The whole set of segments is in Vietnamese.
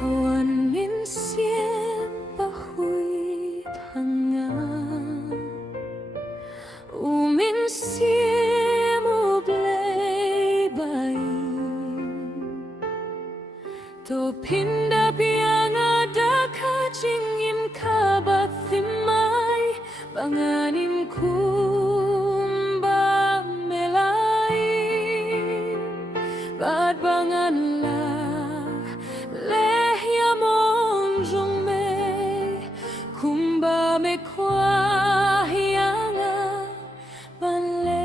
Thôn min xiêm ba huy thăng ngà u min xiêm u blei bay to pinda bianga da ka jingim ka ba thimai banganim kumba melai bad bangan la me kwa hianga banle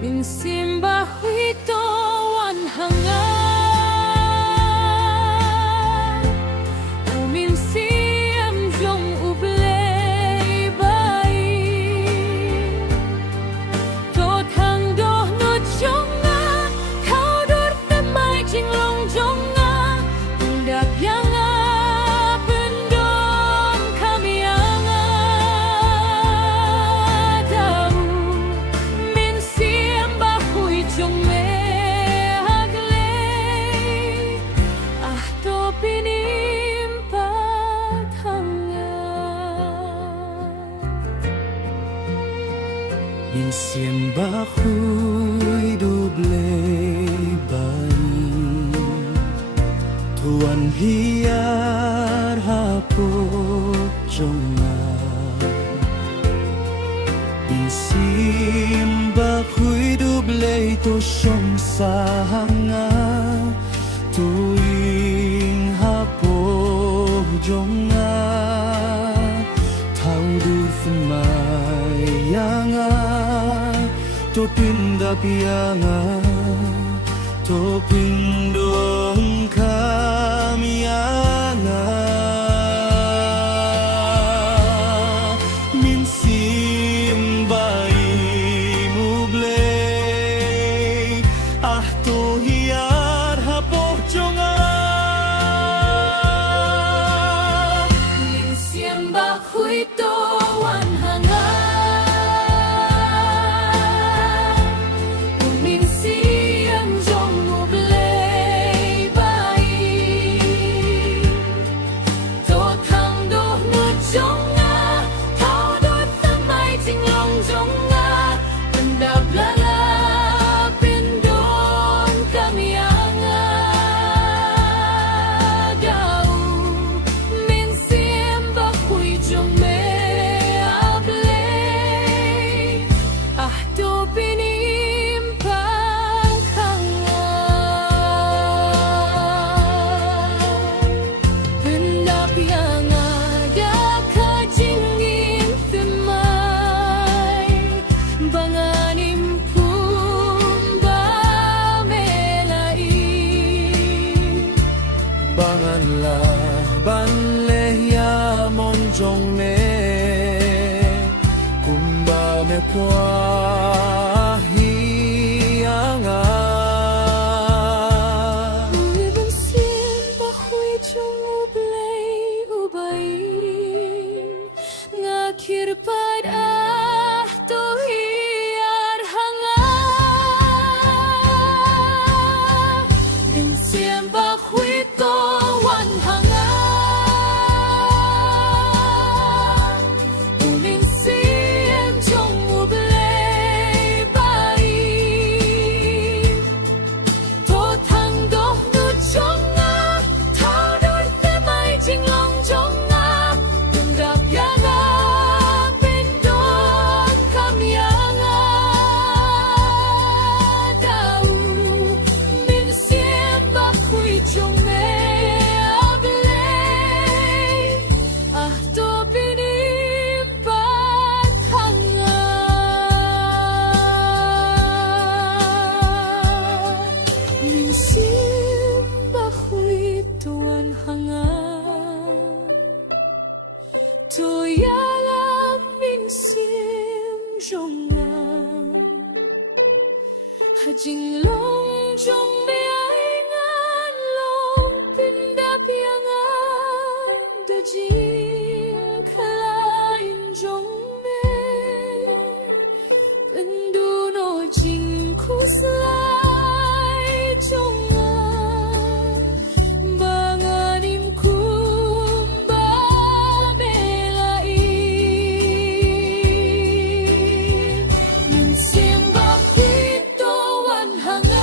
min simba huito wan hanga min siam jong ublei bai to thang do no jonga thao dor te mai jing long jonga undap yang min xiêm ba khui du blei bai thuan hiar ha po jonga min xiêm ba khui du blei to som sa hanga tu ing ha po jonga thao du mai yanga to pinda pianga to pindong kamianga min simbai mublei to hiar hapo jonga min simba huito wan hanga bangan la ban le ya mon jong me kumba me kwa hianga min xiêm ba hui jong u blei u bai nga kir pad to hiar hanga min xiêm ba hui to wan hanga min xiêm jong u blei bai to thang do nu jonga thao doi te mai jing long jonga đừng đạp yanga bên don kam yanga đau min xiêm ba khui jong me to pinim pat hanga min xiêm ba khui tuan hanga to yala min xiêm jonga hajing long jong me ai ngan long pinda piangan da jing kalain jong me pendu no jing kuslai jonga hàng